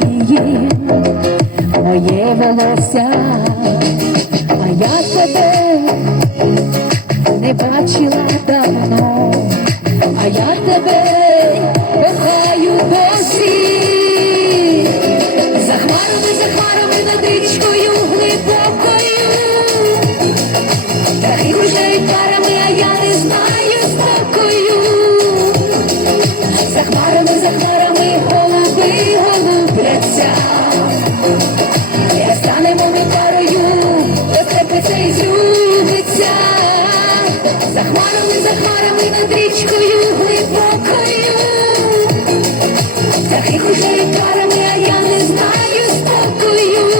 країн, моє волосся, а я тебе не бачила давно, а я тебе кохаю досі, за хмарами, за хмарами над річкою глибокою, Трахи гужають парами, а я не знаю. За хмарами, за хмарами над річкою глибокою. Птахи кружляють парами, а я не знаю спокою.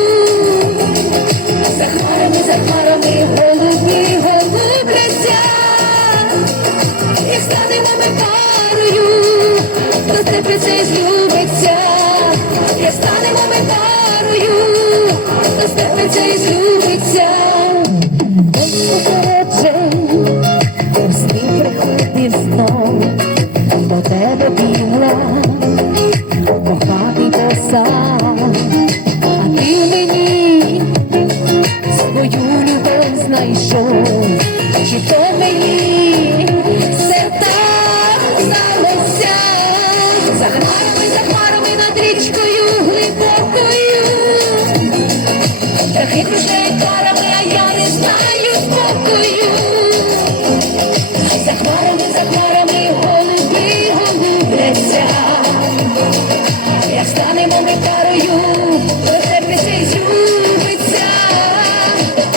За хмарами, за хмарами голуби голубляться. І станемо ми парою, розтрепиться і злюбиться. І станемо ми парою, розтрепиться і злюбиться. Знайшов, чи то мені все так здалося, за хмарами, за хмарами над річкою глибокою, Птахи кружляють парами, а я не знаю спокою. За хмарами, за хмарами голуби голубляться. Як станемо ми парою,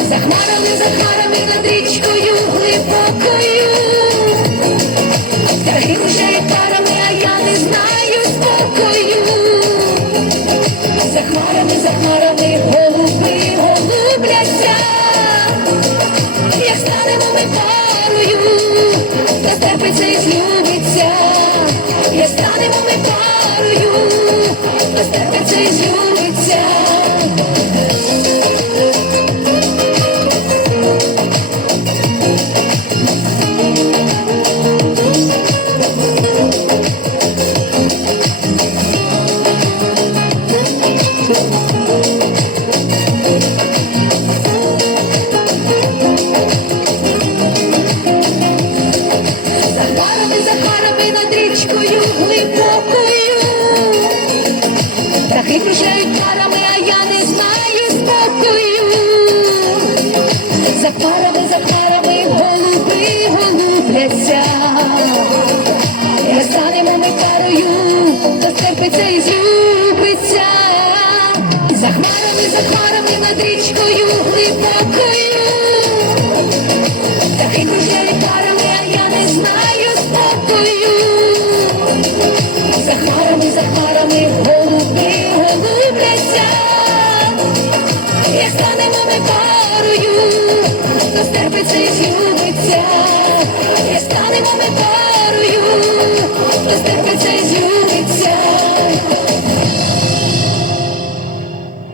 За хмарами, за хмарами над річкою глибокою. Птахи кружляють парами, а я не знаю спокою. За хмарами, за хмарами голуби голубляться. Як станемо ми парою, розтерпиться і злюбиться. Як станемо ми парою, розтерпиться і злюбиться. За над річкою глибокою. Птахи кружляють парами, а я не знаю спокою. За хмарами, за хмарами голуби голубляться. Станемо ми парою, розтерпиться і злюбиться. За хмарами, за хмарами над річкою глибокою. Птахи кружляють парами, а я не знаю спокою. Парою, розтерпиться і злюбиться. Станемо ми парою, хто і злюбиться.